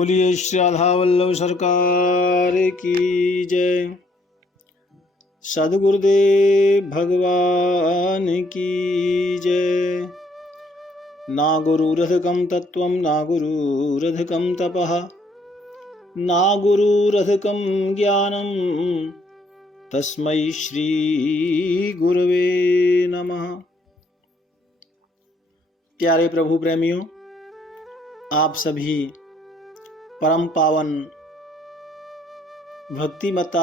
बोलिए श्री राधा वल्लभ सरकार की जय। सद्गुरुदेव भगवान की जय। ना गुरुरधिकं तत्त्वं ना गुरुरधिकं तपः ना गुरुरधिकं ज्ञानं तस्मै श्री गुरवे नमः। प्यारे प्रभु प्रेमियों, आप सभी परम पावन भक्ति माता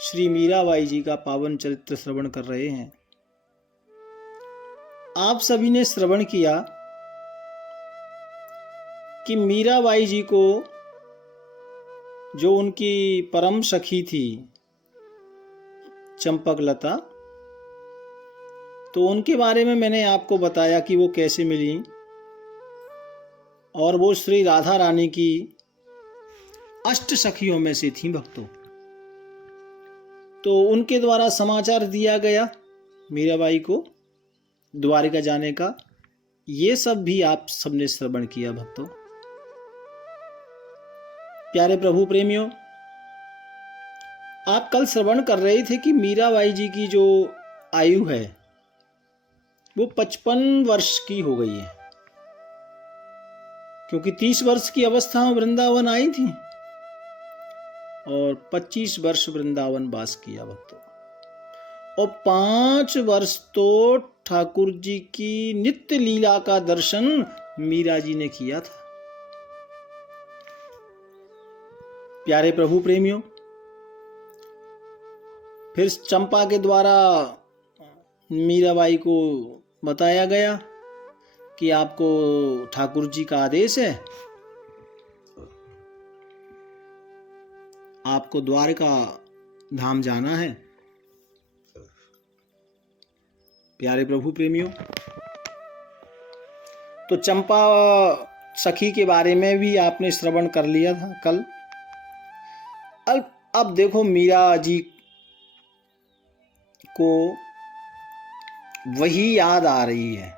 श्री मीराबाई जी का पावन चरित्र श्रवण कर रहे हैं। आप सभी ने श्रवण किया कि मीराबाई जी को जो उनकी परम सखी थी चंपकलता, तो उनके बारे में मैंने आपको बताया कि वो कैसे मिली और वो श्री राधा रानी की अष्ट सखियों में से थीं भक्तों। तो उनके द्वारा समाचार दिया गया मीराबाई को द्वारिका जाने का। ये सब भी आप सबने श्रवण किया भक्तों। प्यारे प्रभु प्रेमियों, आप कल श्रवण कर रहे थे कि मीराबाई जी की जो आयु है वो 55 वर्ष की हो गई है, क्योंकि 30 वर्ष की अवस्था में वृंदावन आई थी और 25 वर्ष वृंदावन वास किया भक्तों। और 5 वर्ष तो ठाकुर जी की नित्य लीला का दर्शन मीरा जी ने किया था। प्यारे प्रभु प्रेमियों, फिर चंपा के द्वारा मीराबाई को बताया गया कि आपको ठाकुर जी का आदेश है, आपको द्वारका धाम जाना है। प्यारे प्रभु प्रेमियों, तो चंपा सखी के बारे में भी आपने श्रवण कर लिया था कल। अब देखो मीरा जी को वही याद आ रही है।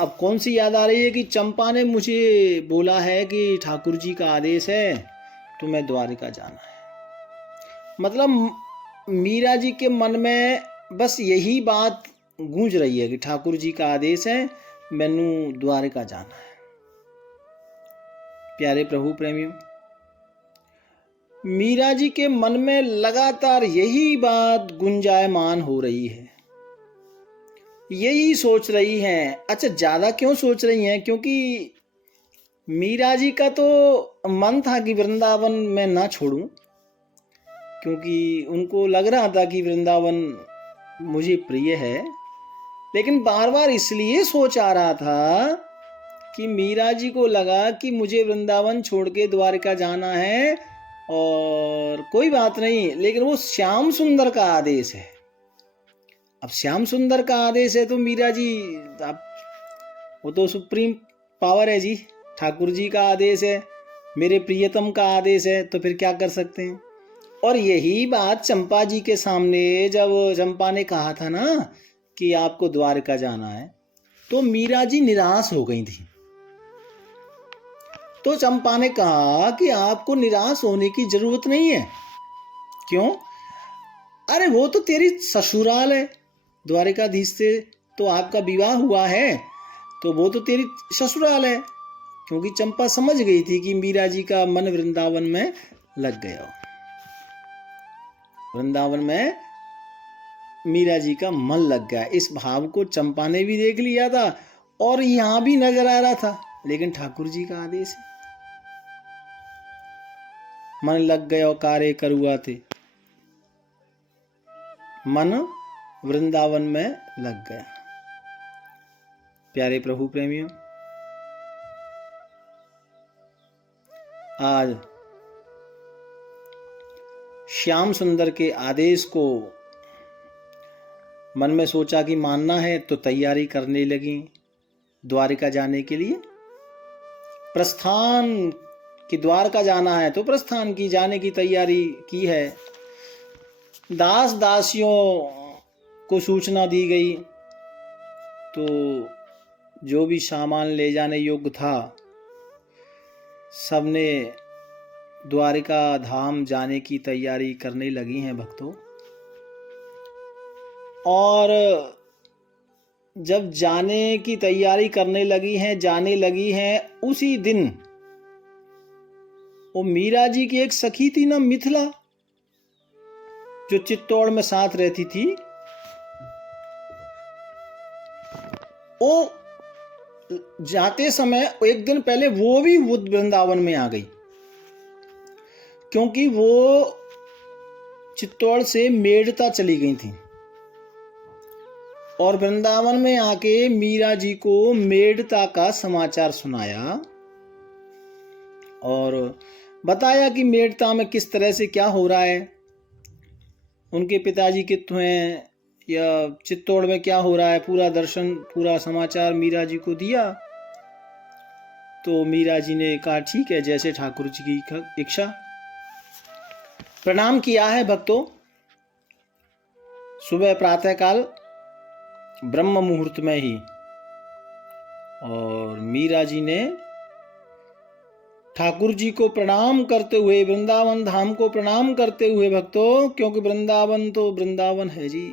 अब कौन सी याद आ रही है कि चंपा ने मुझे बोला है कि ठाकुर जी का आदेश है तो मैं द्वारिका जाना है। मतलब मीरा जी के मन में बस यही बात गूंज रही है कि ठाकुर जी का आदेश है, मैनू द्वारिका जाना है। प्यारे प्रभु प्रेमियों, मीरा जी के मन में लगातार यही बात गुंजायमान हो रही है, यही सोच रही हैं। अच्छा, ज़्यादा क्यों सोच रही हैं? क्योंकि मीरा जी का तो मन था कि वृंदावन में ना छोड़ूं, क्योंकि उनको लग रहा था कि वृंदावन मुझे प्रिय है। लेकिन बार बार इसलिए सोच आ रहा था कि मीरा जी को लगा कि मुझे वृंदावन छोड़ के द्वारका जाना है और कोई बात नहीं, लेकिन वो श्याम सुंदर का आदेश है। अब श्याम सुंदर का आदेश है तो मीरा जी, अब वो तो सुप्रीम पावर है जी, ठाकुर जी का आदेश है, मेरे प्रियतम का आदेश है, तो फिर क्या कर सकते हैं। और यही बात चंपा जी के सामने जब चंपा ने कहा था ना कि आपको द्वारका जाना है, तो मीरा जी निराश हो गई थी। तो चंपा ने कहा कि आपको निराश होने की जरूरत नहीं है। क्यों? अरे वो तो तेरी ससुराल है, द्वारिकाधीश से तो आपका विवाह हुआ है, तो वो तो तेरी ससुराल है। क्योंकि चंपा समझ गई थी कि मीरा जी का मन वृंदावन में लग गया। वृंदावन में मीरा जी का मन लग गया, इस भाव को चंपा ने भी देख लिया था और यहां भी नजर आ रहा था। लेकिन ठाकुर जी का आदेश है, मन लग गया कार्य करुआ थे, मन वृंदावन में लग गया। प्यारे प्रभु प्रेमियों, आज श्याम सुंदर के आदेश को मन में सोचा कि मानना है, तो तैयारी करने लगी द्वारिका जाने के लिए। प्रस्थान कि द्वारका जाना है तो प्रस्थान की जाने की तैयारी की है। दास दासियों को सूचना दी गई, तो जो भी सामान ले जाने योग्य था सबने द्वारिका धाम जाने की तैयारी करने लगी हैं भक्तों। और जब जाने की तैयारी करने लगी हैं, जाने लगी हैं, उसी दिन वो मीरा जी की एक सखी थी ना, मिथिला, जो चित्तौड़ में साथ रहती थी, वो जाते समय एक दिन पहले वो भी वृंदावन में आ गई, क्योंकि वो चित्तौड़ से मेड़ता चली गई थी और वृंदावन में आके मीरा जी को मेड़ता का समाचार सुनाया और बताया कि मेड़ता में किस तरह से क्या हो रहा है, उनके पिताजी कितने हैं या चित्तौड़ में क्या हो रहा है, पूरा दर्शन, पूरा समाचार मीरा जी को दिया। तो मीरा जी ने कहा ठीक है, जैसे ठाकुर जी की इच्छा। प्रणाम किया है भक्तों। सुबह प्रातःकाल ब्रह्म मुहूर्त में ही, और मीरा जी ने ठाकुर जी को प्रणाम करते हुए, वृंदावन धाम को प्रणाम करते हुए भक्तों, क्योंकि वृंदावन तो वृंदावन है जी,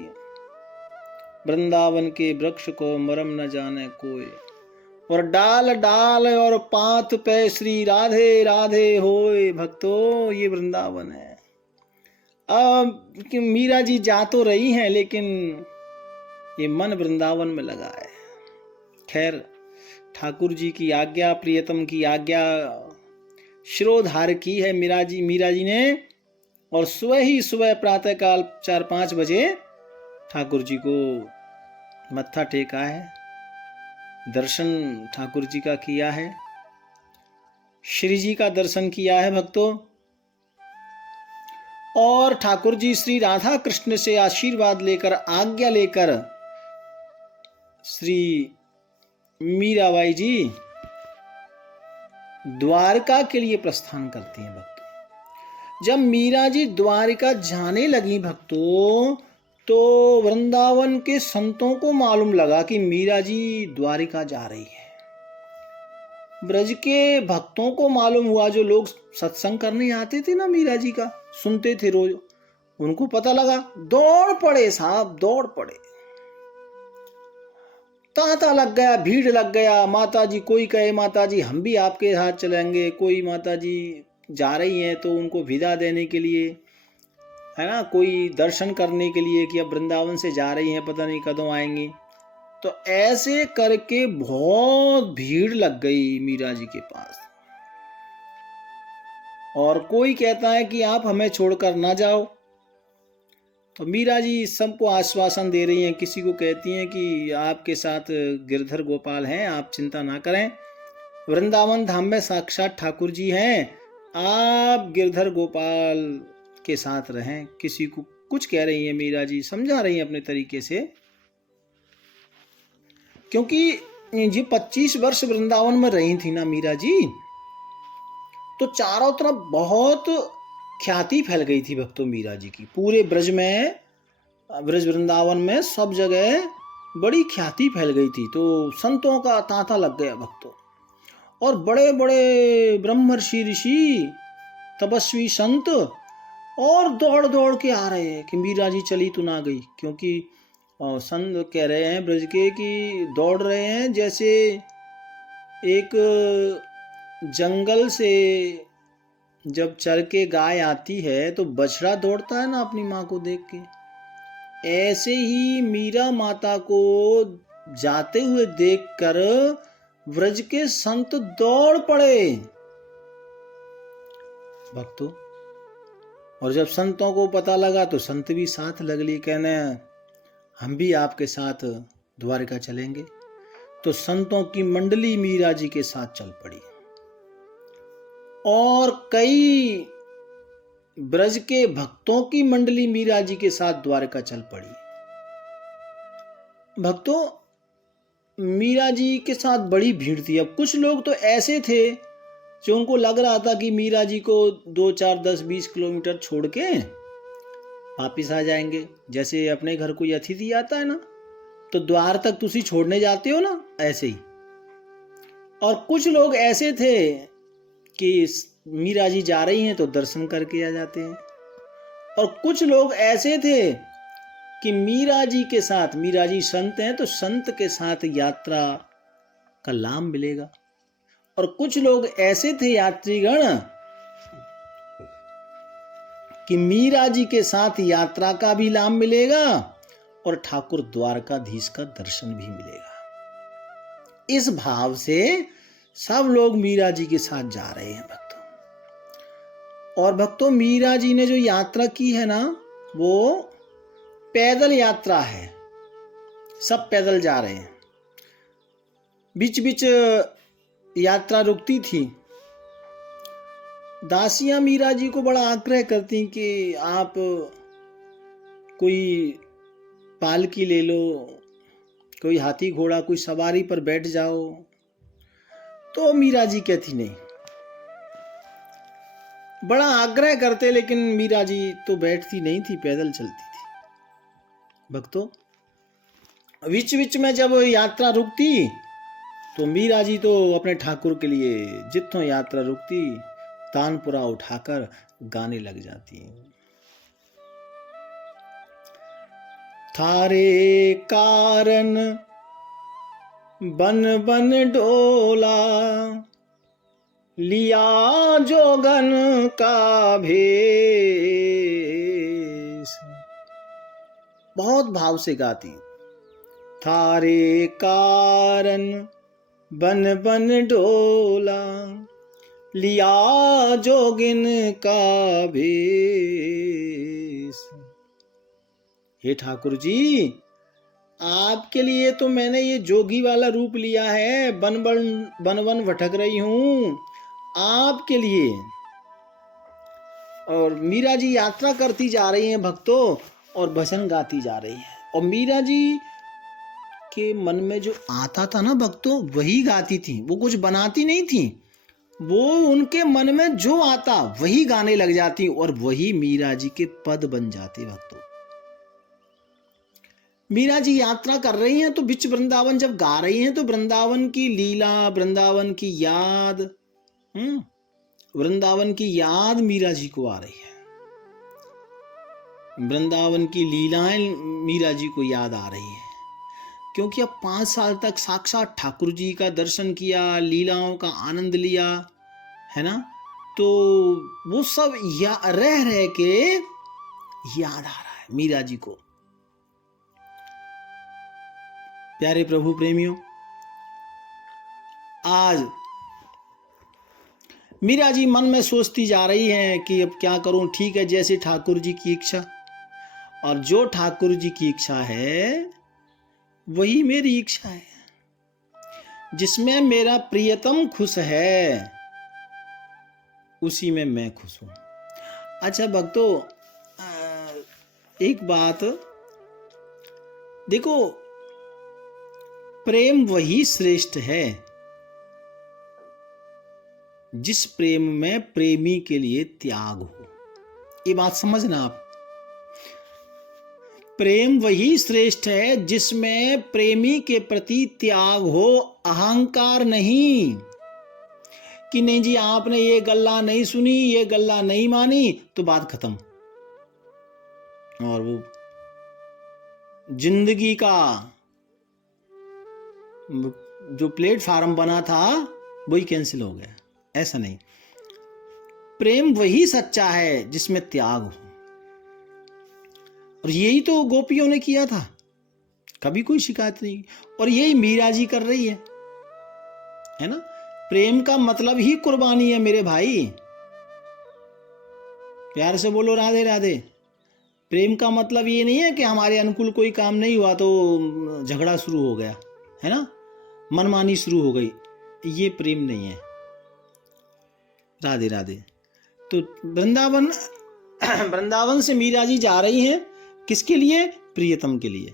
वृंदावन के वृक्ष को मरम न जाने कोई, और डाल डाल और पात पे श्री राधे राधे होए भक्तों, ये वृंदावन है। अब मीरा जी जा तो रही हैं, लेकिन ये मन वृंदावन में लगा है। खैर, ठाकुर जी की आज्ञा, प्रियतम की आज्ञा शिरोधार की है मीरा जी ने, और सुबह प्रातःकाल 4-5 बजे ठाकुर जी को मत्था टेका है, दर्शन ठाकुर जी का किया है, श्री जी का दर्शन किया है भक्तों। और ठाकुर जी श्री राधा कृष्ण से आशीर्वाद लेकर, आज्ञा लेकर श्री मीराबाई जी द्वारका के लिए प्रस्थान करती हैं भक्तों। जब मीरा जी द्वारका जाने लगी भक्तों, तो वृंदावन के संतों को मालूम लगा कि मीरा जी द्वारिका जा रही है। ब्रज के भक्तों को मालूम हुआ, जो लोग सत्संग करने आते थे ना मीरा जी का, सुनते थे रोज, उनको पता लगा, दौड़ पड़े साहब, दौड़ पड़े, तांता लग गया, भीड़ लग गया। माता जी, कोई कहे माता जी हम भी आपके साथ चलेंगे, कोई माता जी जा रही हैं तो उनको विदा देने के लिए, है ना, कोई दर्शन करने के लिए कि अब वृंदावन से जा रही हैं, पता नहीं कਦੋਂ आएंगी। तो ऐसे करके बहुत भीड़ लग गई मीरा जी के पास, और कोई कहता है कि आप हमें छोड़कर ना जाओ। तो मीरा जी सबको आश्वासन दे रही हैं, किसी को कहती हैं कि आपके साथ गिरधर गोपाल हैं, आप चिंता ना करें, वृंदावन धाम में साक्षात ठाकुर जी हैं, आप गिरधर गोपाल के साथ रहें। किसी को कुछ कह रही हैं मीरा जी, समझा रही हैं अपने तरीके से, क्योंकि ये 25 वर्ष वृंदावन में रही थी ना मीरा जी, तो चारों तरफ बहुत ख्याति फैल गई थी भक्तों मीरा जी की, पूरे ब्रज में, ब्रज वृंदावन में सब जगह बड़ी ख्याति फैल गई थी। तो संतों का तांता लग गया भक्तों, और बड़े बड़े ब्रह्मर्षि ऋषि तपस्वी संत और दौड़ दौड़ के आ रहे हैं कि मीरा जी चली तो ना गई, क्योंकि संत कह रहे हैं ब्रज के कि दौड़ रहे हैं जैसे एक जंगल से जब चर के गाय आती है तो बछड़ा दौड़ता है ना अपनी माँ को देख के, ऐसे ही मीरा माता को जाते हुए देखकर ब्रज के संत दौड़ पड़े भक्तों। और जब संतों को पता लगा तो संत भी साथ लग लिए, कहने हम भी आपके साथ द्वारका चलेंगे। तो संतों की मंडली मीरा जी के साथ चल पड़ी, और कई ब्रज के भक्तों की मंडली मीरा जी के साथ द्वारका चल पड़ी। भक्तों, मीरा जी के साथ बड़ी भीड़ थी। अब कुछ लोग तो ऐसे थे जो उनको लग रहा था कि मीरा जी को 2, 4, 10, 20 किलोमीटर छोड़ के वापिस आ जाएंगे। जैसे अपने घर कोई अतिथि आता है ना, तो द्वार तक तुसी छोड़ने जाते हो ना, ऐसे ही और कुछ लोग ऐसे थे कि मीरा जी जा रही हैं तो दर्शन करके आ जाते हैं, और कुछ लोग ऐसे थे कि मीरा जी के साथ, मीरा जी संत हैं तो संत के साथ यात्रा का लाभ मिलेगा, और कुछ लोग ऐसे थे यात्रीगण कि मीरा जी के साथ यात्रा का भी लाभ मिलेगा और ठाकुर द्वारकाधीश का दर्शन भी मिलेगा। इस भाव से सब लोग मीरा जी के साथ जा रहे हैं भक्तों। और भक्तों, मीरा जी ने जो यात्रा की है ना, वो पैदल यात्रा है, सब पैदल जा रहे हैं। बीच बीच यात्रा रुकती थी। दासियां मीरा जी को बड़ा आग्रह करती कि आप कोई पालकी ले लो, कोई हाथी घोड़ा, कोई सवारी पर बैठ जाओ। तो मीरा जी कहती नहीं, बड़ा आग्रह करते, लेकिन मीरा जी तो बैठती नहीं थी, पैदल चलती थी। भक्तों, बीच बीच में जब यात्रा रुकती तो मीरा जी तो अपने ठाकुर के लिए जितों यात्रा रुकती तानपुरा उठाकर गाने लग जाती। थारे कारण बन बन डोला, लिया जोगन का भेष। बहुत भाव से गाती। थारे कारण बन बन डोला, लिया जोगिन का भेष। हे ठाकुर जी, आपके लिए तो मैंने ये जोगी वाला रूप लिया है, बन बन भटक रही हूं आपके लिए। और मीरा जी यात्रा करती जा रही हैं भक्तों, और भजन गाती जा रही है, और मीरा जी के मन में जो आता था ना भक्तों, वही गाती थी। वो कुछ बनाती नहीं थी, वो उनके मन में जो आता वही गाने लग जाती, और वही मीरा जी के पद बन जाते भक्तों। मीरा जी यात्रा कर रही हैं तो बिच वृंदावन जब गा रही हैं तो वृंदावन की लीला, वृंदावन की याद, वृंदावन की याद मीरा जी को आ रही है। वृंदावन की लीलाएं मीरा जी को याद आ रही है, क्योंकि अब 5 साल तक साक्षात ठाकुर जी का दर्शन किया, लीलाओं का आनंद लिया है ना, तो वो सब रह रह के याद आ रहा है मीरा जी को। प्यारे प्रभु प्रेमियों, आज मीरा जी मन में सोचती जा रही हैं कि अब क्या करूं, ठीक है जैसे ठाकुर जी की इच्छा, और जो ठाकुर जी की इच्छा है वही मेरी इच्छा है। जिसमें मेरा प्रियतम खुश है उसी में मैं खुश हूं। अच्छा भक्तों, एक बात देखो, प्रेम वही श्रेष्ठ है जिस प्रेम में प्रेमी के लिए त्याग हो। ये बात समझना आप। प्रेम वही श्रेष्ठ है जिसमें प्रेमी के प्रति त्याग हो, अहंकार नहीं कि नहीं जी आपने ये गल्ला नहीं सुनी, ये गल्ला नहीं मानी तो बात खत्म, और वो जिंदगी का जो प्लेटफार्म बना था वही कैंसिल हो गया। ऐसा नहीं, प्रेम वही सच्चा है जिसमें त्याग हो, और यही तो गोपियों ने किया था, कभी कोई शिकायत नहीं, और यही मीरा जी कर रही है ना। प्रेम का मतलब ही कुर्बानी है मेरे भाई, प्यार से बोलो राधे राधे। प्रेम का मतलब ये नहीं है कि हमारे अनुकूल कोई काम नहीं हुआ तो झगड़ा शुरू हो गया है ना, मनमानी शुरू हो गई, ये प्रेम नहीं है। राधे राधे। तो वृंदावन से मीरा जी जा रही हैं, किसके लिए? प्रियतम के लिए।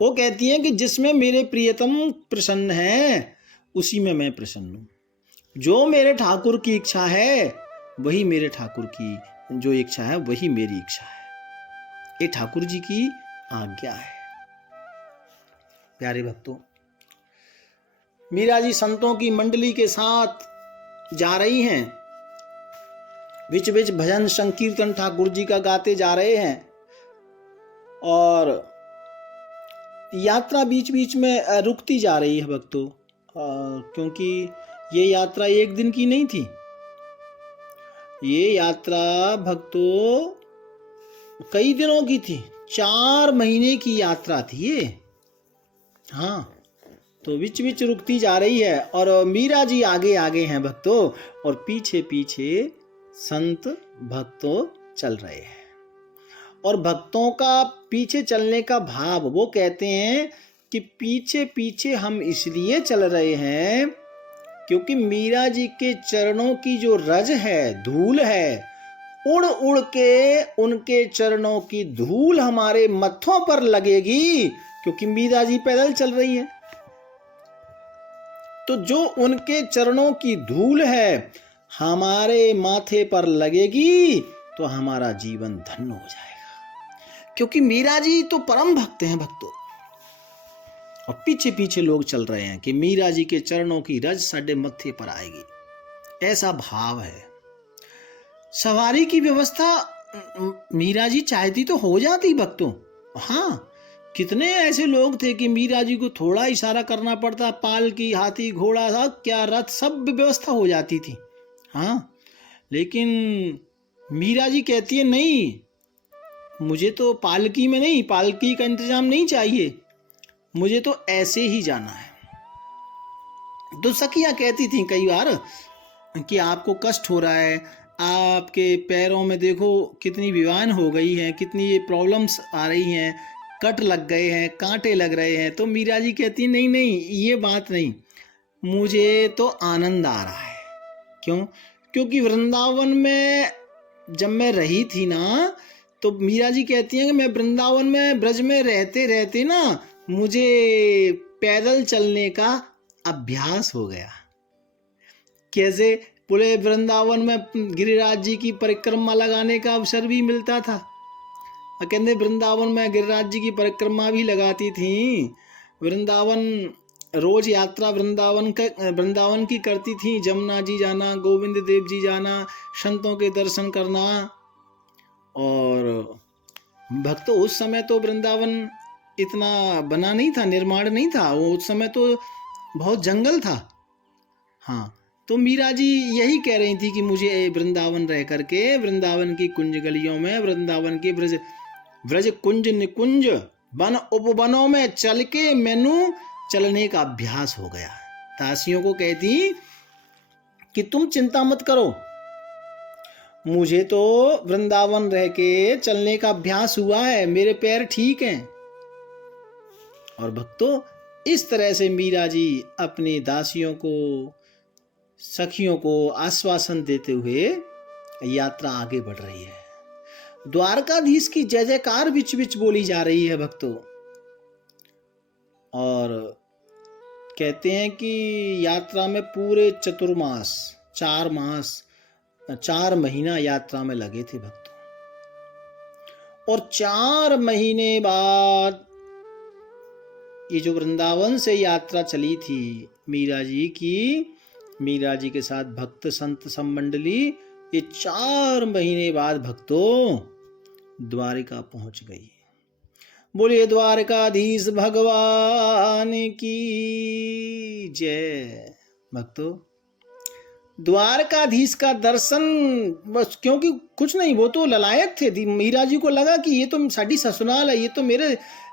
वो कहती हैं कि जिसमें मेरे प्रियतम प्रसन्न है उसी में मैं प्रसन्न हूं। जो मेरे ठाकुर की इच्छा है वही मेरे ठाकुर की जो इच्छा है वही मेरी इच्छा है। ये ठाकुर जी की आज्ञा है। प्यारे भक्तों, मीरा जी संतों की मंडली के साथ जा रही हैं, बीच बीच भजन संकीर्तन ठाकुर जी का गाते जा रहे हैं, और यात्रा बीच बीच में रुकती जा रही है भक्तों, क्योंकि ये यात्रा एक दिन की नहीं थी, ये यात्रा भक्तों कई दिनों की थी, 4 महीने की यात्रा थी ये। हाँ, तो बीच बीच रुकती जा रही है, और मीरा जी आगे आगे हैं भक्तों, और पीछे पीछे संत भक्तों चल रहे हैं। और भक्तों का पीछे चलने का भाव, वो कहते हैं कि पीछे पीछे हम इसलिए चल रहे हैं क्योंकि मीरा जी के चरणों की जो रज है, धूल है, उड़ उड़ के उनके चरणों की धूल हमारे मत्थों पर लगेगी, क्योंकि मीरा जी पैदल चल रही है। तो जो उनके चरणों की धूल है हमारे माथे पर लगेगी तो हमारा जीवन धन्य हो जाएगा, क्योंकि मीरा जी तो परम भक्त हैं भक्तों। और पीछे पीछे लोग चल रहे हैं कि मीरा जी के चरणों की रज साढ़े मत्थे पर आएगी, ऐसा भाव है। सवारी की व्यवस्था मीरा जी चाहती तो हो जाती भक्तों। हाँ, कितने ऐसे लोग थे कि मीरा जी को थोड़ा इशारा करना पड़ता, पाल की, हाथी, घोड़ा, सब क्या रथ, सब व्यवस्था हो जाती थी। हाँ, लेकिन मीरा जी कहती है नहीं, मुझे तो पालकी में नहीं, पालकी का इंतजाम नहीं चाहिए, मुझे तो ऐसे ही जाना है। तो सखियां कहती थी कई बार कि आपको कष्ट हो रहा है, आपके पैरों में देखो कितनी विवान हो गई है, कितनी ये प्रॉब्लम्स आ रही हैं, कट लग गए हैं, कांटे लग रहे हैं। तो मीरा जी कहती नहीं नहीं, ये बात नहीं, मुझे तो आनंद आ रहा है। क्यों? क्योंकि वृंदावन में जब मैं रही थी ना, तो मीरा जी कहती हैं कि मैं वृंदावन में ब्रज में रहते रहते ना मुझे पैदल चलने का अभ्यास हो गया। कैसे? पूरे वृंदावन में गिरिराज जी की परिक्रमा लगाने का अवसर भी मिलता था। कहते वृंदावन में गिरिराज जी की परिक्रमा भी लगाती थी, वृंदावन रोज यात्रा वृंदावन की करती थी, जमुना जी जाना, गोविंद देव जी जाना, संतों के दर्शन करना। और भक्तों उस समय तो वृंदावन इतना बना नहीं था, निर्माण नहीं था, वो उस समय तो बहुत जंगल था। हाँ, तो मीरा जी यही कह रही थी कि मुझे वृंदावन रह करके, वृंदावन की कुंज गलियों में, वृंदावन के व्रज कुंज निकुंज वन उपवनों में चल के मैनू चलने का अभ्यास हो गया। दासियों को कहती कि तुम चिंता मत करो, मुझे तो वृंदावन रह के चलने का अभ्यास हुआ है, मेरे पैर ठीक हैं। और भक्तों इस तरह से मीरा जी अपनी दासियों को, सखियों को आश्वासन देते हुए यात्रा आगे बढ़ रही है। द्वारकाधीश की जय जयकार बिच बिच बोली जा रही है भक्तों। और कहते हैं कि यात्रा में पूरे चतुर्मास, 4 महीना यात्रा में लगे थे भक्तों। और 4 महीने बाद ये जो वृंदावन से यात्रा चली थी मीरा जी की, मीरा जी के साथ भक्त संत संमंडली, ये 4 महीने बाद भक्तों द्वारिका पहुंच गई। बोलिए द्वारकाधीश भगवान की जय। भक्तों द्वारकाधीश का दर्शन बस, क्योंकि कुछ नहीं, वो तो ललायत थे। मीरा जी को लगा कि ये तो साड़ी ससुराल है, ये तो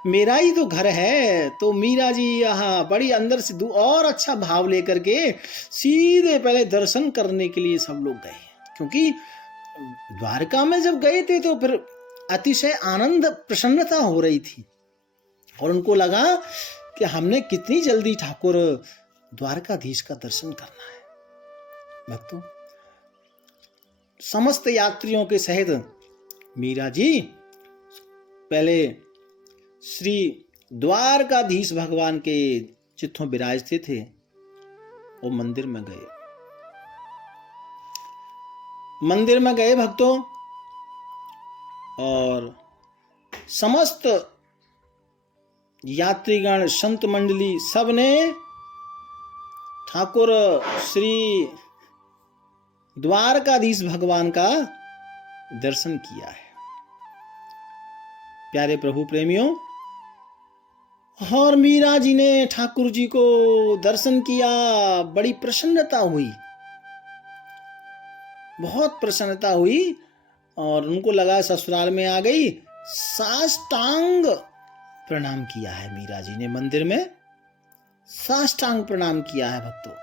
मेरा ही तो घर है। तो मीरा जी यहाँ बड़ी अंदर से और अच्छा भाव लेकर के सीधे पहले दर्शन करने के लिए सब लोग गए, क्योंकि द्वारका में जब गए थे तो फिर अतिशय आनंद प्रसन्नता हो रही थी, और उनको लगा कि हमने कितनी जल्दी ठाकुर द्वारकाधीश का दर्शन करना है। भक्तों समस्त यात्रियों के सहित मीरा जी पहले श्री द्वारकाधीश भगवान के चित्तों विराजते थे वो मंदिर में गए। मंदिर में गए भक्तों, और समस्त यात्रीगण संत मंडली सब ने ठाकुर श्री द्वारकाधीश भगवान का दर्शन किया है। प्यारे प्रभु प्रेमियों, और मीरा जी ने ठाकुर जी को दर्शन किया, बड़ी प्रसन्नता हुई, बहुत प्रसन्नता हुई, और उनको लगा ससुराल में आ गई। साष्टांग प्रणाम किया है मीरा जी ने, मंदिर में साष्टांग प्रणाम किया है भक्तों,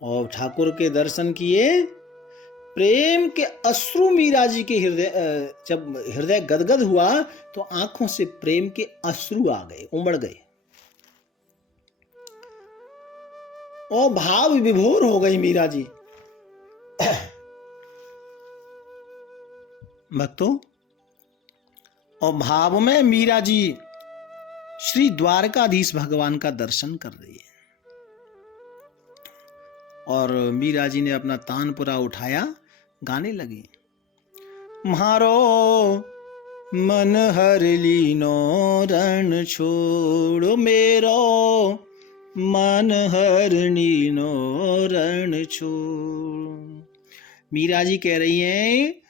और ठाकुर के दर्शन किए। प्रेम के अश्रु मीरा जी के हृदय, जब हृदय गदगद हुआ तो आंखों से प्रेम के अश्रु आ गए, उमड़ गए, और भाव विभोर हो गई मीरा जी। भक्तों, और भाव में मीरा जी श्री द्वारकाधीश भगवान का दर्शन कर रही है, और मीरा जी ने अपना तानपुरा उठाया, गाने लगी। म्हारो मन हर लीनो रण छोड़, मेरो मन हर लीनो रण छोड़। मीरा जी कह रही हैं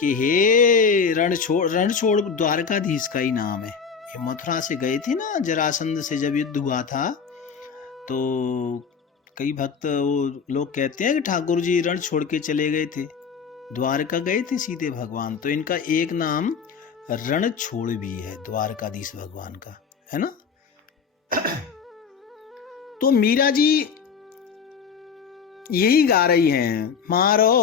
कि हे रणछोड़ द्वारकाधीश का ही नाम है। ये मथुरा से गए थे ना, जरासंध से जब युद्ध हुआ था, तो कई भक्त वो लोग कहते हैं कि ठाकुर जी रण छोड़ के चले गए थे, द्वारका गए थे सीधे भगवान। तो इनका एक नाम रणछोड़ भी है, द्वारकाधीश भगवान का, है ना। तो मीरा जी यही गा रही हैं, मारो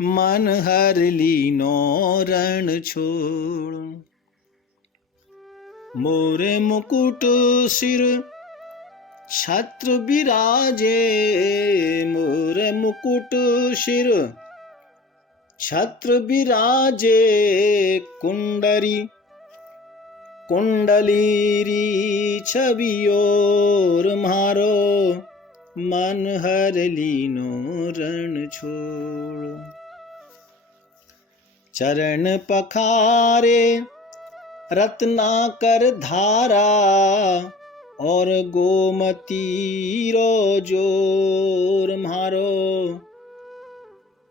मन हर लीनो रण छोड़, मोरे मुकुट सिर छत्र बिराजे, मोरे मुकुट सिर छत्र बिराजे, कुंडलीरी छबियोर, मारो मन हर लीनो रण छोड़। चरण पखारे रत्नाकर धारा, और गोमती रो जोर, मारो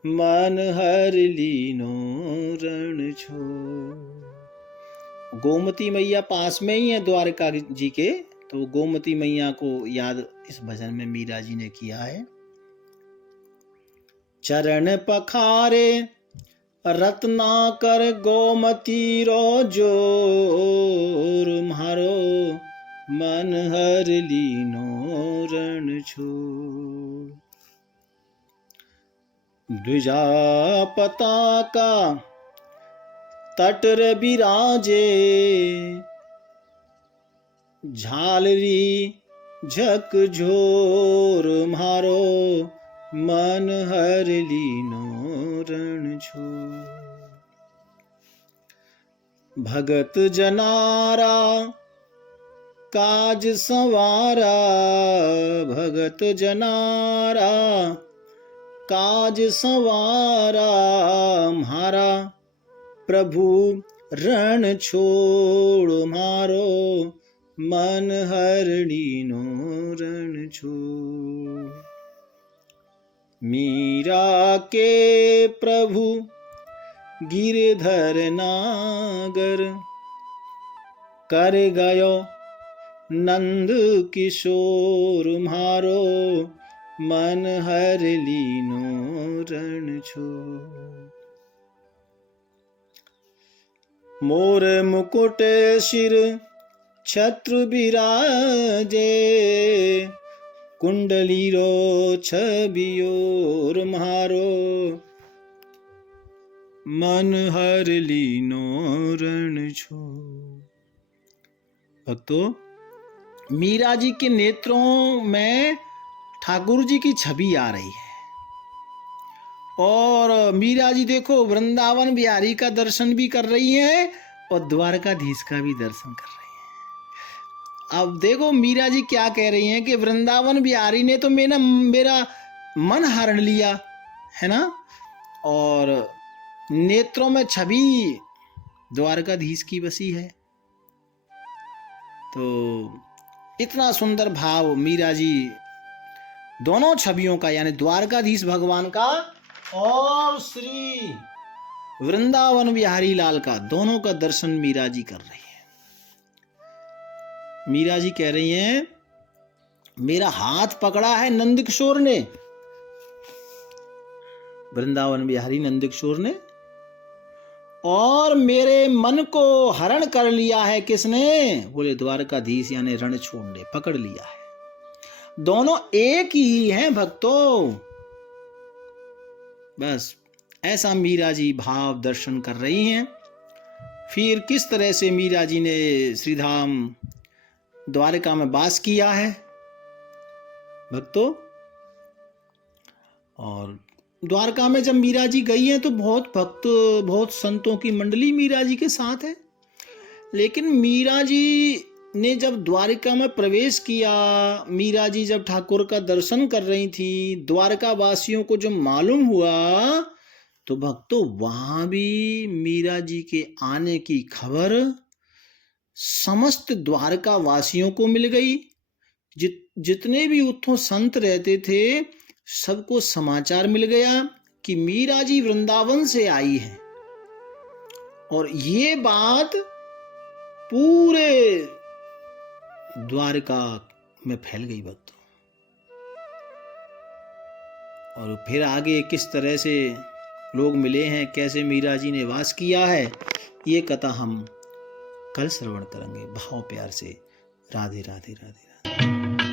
मन हर लीनो रण छोड़। गोमती मैया पास में ही है द्वारका जी के, तो गोमती मैया को याद इस भजन में मीरा जी ने किया है। चरण पखारे रत्नाकर गोमती रो जोर, म्हारो मन हर लीनो रण छोड़। द्विजा पताका तटर बिराजे, झालरी झकझोर, म्हारो मन हर लीनो रण छोड़। भगत जनारा काज संवारा, भगत जनारा काज संवारा, म्हारा प्रभु रण छोड़, म्हारो मन हर लीनो रण छोड़। मीरा के प्रभु गिरधर नागर, कर गयो नंद किशोर, म्हारो मन हर लीनो रण छोड़। मोर मुकुट सिर छत्र बिराजे, कुंडली रो छबियोर, म्हारो मन हर लीनो रण छोड़। भक्तों, मीरा जी के नेत्रों में ठाकुर जी की छवि आ रही है, और मीरा जी देखो वृंदावन बिहारी का दर्शन भी कर रही हैं और द्वारकाधीश का भी दर्शन कर रही हैं। अब देखो मीरा जी क्या कह रही हैं कि वृंदावन बिहारी ने तो मेरा मन हरण लिया है ना, और नेत्रों में छवि द्वारकाधीश की बसी है। तो इतना सुंदर भाव मीरा जी दोनों छवियों का, यानी द्वारकाधीश भगवान का और श्री वृंदावन बिहारी लाल का, दोनों का दर्शन मीरा जी कर रही हैं। मीरा जी कह रही हैं, मेरा हाथ पकड़ा है नंदकिशोर ने, वृंदावन बिहारी नंदकिशोर ने, और मेरे मन को हरण कर लिया है किसने? बोले द्वारकाधीश, यानी रणछोड़ ने पकड़ लिया है। दोनों एक ही हैं भक्तों। बस ऐसा मीरा जी भाव दर्शन कर रही हैं। फिर किस तरह से मीरा जी ने श्रीधाम द्वारका में वास किया है भक्तों। और द्वारका में जब मीरा जी गई हैं तो बहुत भक्त, बहुत संतों की मंडली मीरा जी के साथ है। लेकिन मीरा जी ने जब द्वारका में प्रवेश किया, मीरा जी जब ठाकुर का दर्शन कर रही थी, द्वारका वासियों को जब मालूम हुआ तो भक्तों वहां भी मीरा जी के आने की खबर समस्त द्वारका वासियों को मिल गई। जितने भी उत्थों संत रहते थे सबको समाचार मिल गया कि मीरा जी वृंदावन से आई है। और ये बात पूरे द्वारका में फैल गई भक्तों। और फिर आगे किस तरह से लोग मिले हैं, कैसे मीरा जी ने वास किया है, ये कथा हम कल श्रवण करेंगे। भाव प्यार से राधे राधे राधे राधे।